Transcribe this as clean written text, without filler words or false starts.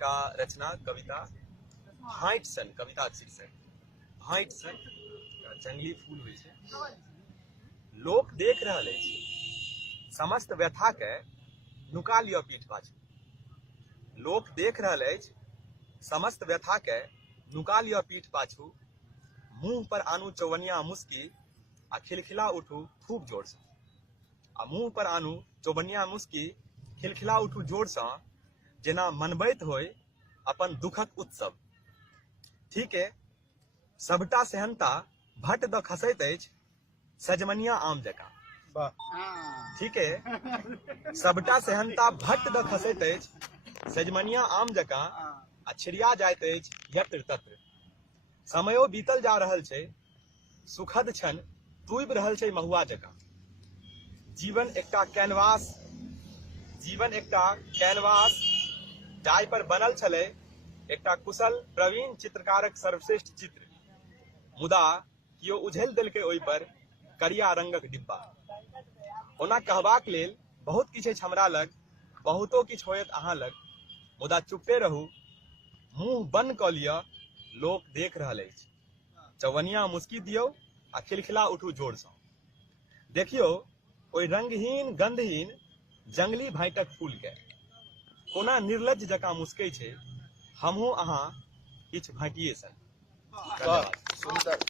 एकटा रचना कविता भाइट सन कविता शीर्षक भाइट सन जंगली फूल होइ छै। लोक देख रहल अछि समस्त व्यथा के नुका लिअ पीठ पाछू। लोक देख रहल अछि समस्त व्यथा के नुका लिअ पीठ पाछू। मुंह पर आनू चौवनिया मुस्की आ खिलखिला उठू खूब जोर से। आ मुंह पर आनू चौवनिया मुस्की खिलखिला उठू जोर से, जेना मनबैत होय अपन दुखक उत्सव। ठीक है, सबटा सेहनता भट्ट द खसैत अछि सजमनिया आम जकाँ। ठीक है, सबटा सेहनता भट्ट द खसैत अछि सजमनिया आम जकाँ आ छिड़िया जाइत अछि यत्र तत्र। समयो बीतल जा रहल छै, सुखद क्षण तुबि रहल छै महुआ जकाँ। जीवन एकटा कैनवास जाहि पर बनल छलै एकटा कुशल प्रवीण चित्रकारक सर्वश्रेष्ठ चित्र। मुदा कियो उझैल देलकै ओहि पर करिया रंगक डिब्बा। ओना कहबाक लेल बहुत किछु अछि हमरा लग, बहुतो किछु होयत अहाँ लग, मुदा चुप्पे रहू, मुंह बंद कऽ लिअ, लोक देख रहल अछि। चौवनिया मुस्की दियौ आ खिलखिला उठू जोर सँ। देखियौ ओहि रंगहीन गंधहीन जंगली भाइटक फूल के कोना निर्लज्ज जकाँ मुस्कै छै। हमहूँ अहाँ किछु भाइटिये सन। वाह, सुंदर।